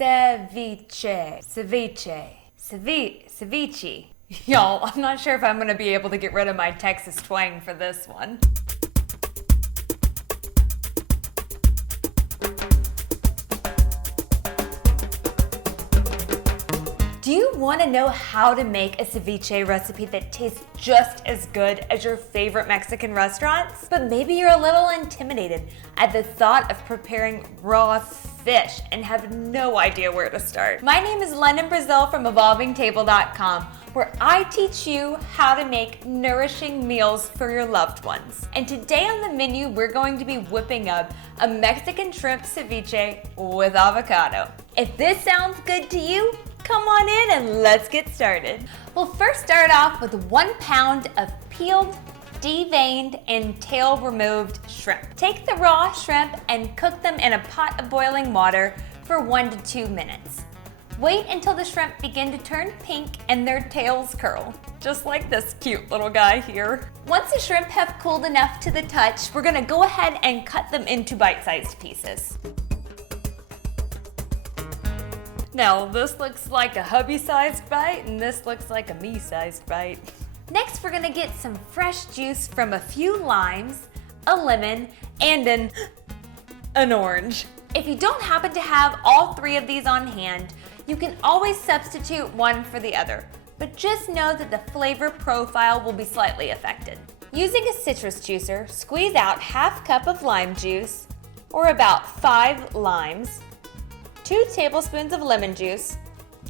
Ceviche. Ceviche. Y'all, I'm not sure if I'm gonna be able to get rid of my Texas twang for this one. Do you want to know how to make a ceviche recipe that tastes just as good as your favorite Mexican restaurants? But maybe you're a little intimidated at the thought of preparing raw fish and have no idea where to start. My name is London Brazil from evolvingtable.com, where I teach you how to make nourishing meals for your loved ones. And today on the menu, we're going to be whipping up a Mexican shrimp ceviche with avocado. If this sounds good to you, come on in and let's get started. We'll first start off with 1 pound of peeled, deveined, and tail removed shrimp. Take the raw shrimp and cook them in a pot of boiling water for 1 to 2 minutes. Wait until the shrimp begin to turn pink and their tails curl, just like this cute little guy here. Once the shrimp have cooled enough to the touch, we're gonna go ahead and cut them into bite-sized pieces. Now, this looks like a hubby-sized bite, and this looks like a me-sized bite. Next, we're gonna get some fresh juice from a few limes, a lemon, and an orange. If you don't happen to have all 3 of these on hand, you can always substitute one for the other, but just know that the flavor profile will be slightly affected. Using a citrus juicer, squeeze out 1/2 cup of lime juice, or about 5 limes, 2 tablespoons of lemon juice,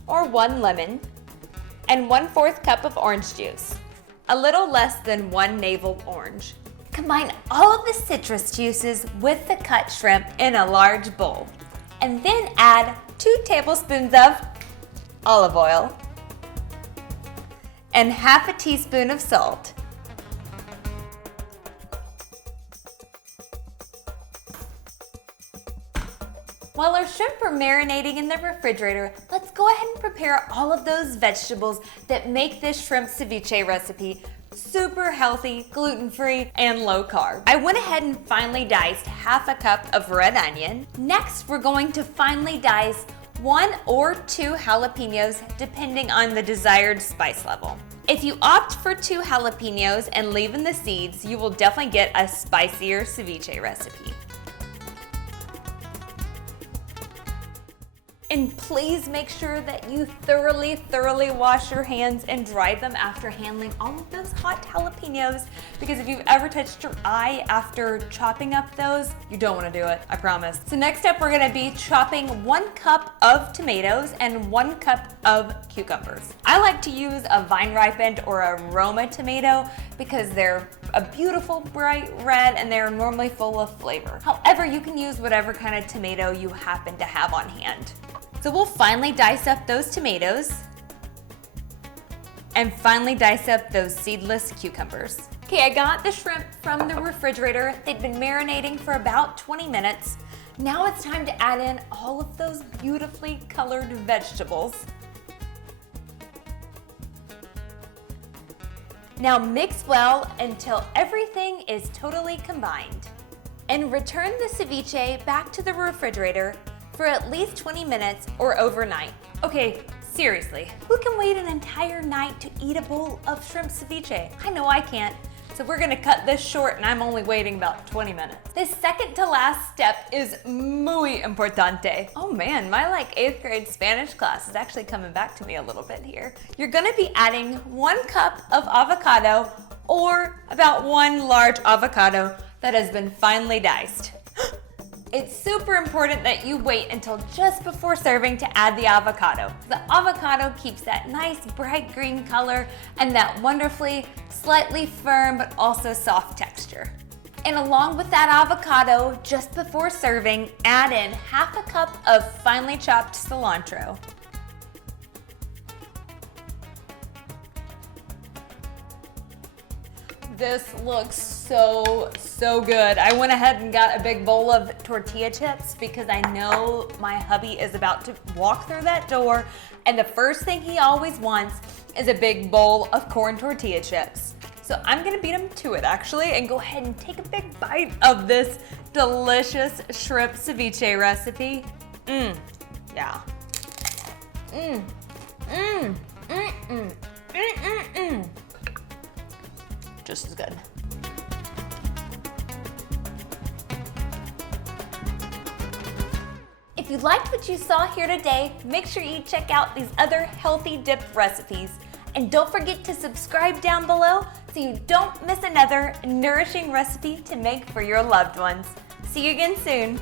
or 1 lemon, and 1/4 cup of orange juice, a little less than 1 navel orange. Combine all of the citrus juices with the cut shrimp in a large bowl, and then add 2 tablespoons of olive oil and 1/2 teaspoon of salt. While our shrimp are marinating in the refrigerator, let's go ahead and prepare all of those vegetables that make this shrimp ceviche recipe super healthy, gluten-free, and low carb. I went ahead and finely diced 1/2 cup of red onion. Next, we're going to finely dice 1 or 2 jalapenos, depending on the desired spice level. If you opt for 2 jalapenos and leave in the seeds, you will definitely get a spicier ceviche recipe. And please make sure that you thoroughly wash your hands and dry them after handling all of those hot jalapenos, because if you've ever touched your eye after chopping up those, you don't want to do it, I promise. So next up, we're gonna be chopping 1 cup of tomatoes and 1 cup of cucumbers. I like to use a vine-ripened or a Roma tomato because they're a beautiful bright red and they're normally full of flavor. However, you can use whatever kind of tomato you happen to have on hand. So we'll finally dice up those tomatoes and finally dice up those seedless cucumbers. Okay, I got the shrimp from the refrigerator. They'd been marinating for about 20 minutes. Now it's time to add in all of those beautifully colored vegetables. Now mix well until everything is totally combined. And return the ceviche back to the refrigerator for at least 20 minutes or overnight. Okay, seriously, who can wait an entire night to eat a bowl of shrimp ceviche? I know I can't. So we're gonna cut this short and I'm only waiting about 20 minutes. This second to last step is muy importante. Oh man, my 8th grade Spanish class is actually coming back to me a little bit here. You're gonna be adding 1 cup of avocado, or about 1 large avocado that has been finely diced. It's super important that you wait until just before serving to add the avocado. The avocado keeps that nice bright green color and that wonderfully slightly firm but also soft texture. And along with that avocado, just before serving, add in 1/2 cup of finely chopped cilantro. This looks so good. I went ahead and got a big bowl of tortilla chips because I know my hubby is about to walk through that door and the first thing he always wants is a big bowl of corn tortilla chips. So I'm gonna beat him to it actually and go ahead and take a big bite of this delicious shrimp ceviche recipe. Yeah. Mmm. Mmm. Mmm. Mmm. Mmm. Mmm. Just as good. If you liked what you saw here today, make sure you check out these other healthy dip recipes. And don't forget to subscribe down below so you don't miss another nourishing recipe to make for your loved ones. See you again soon.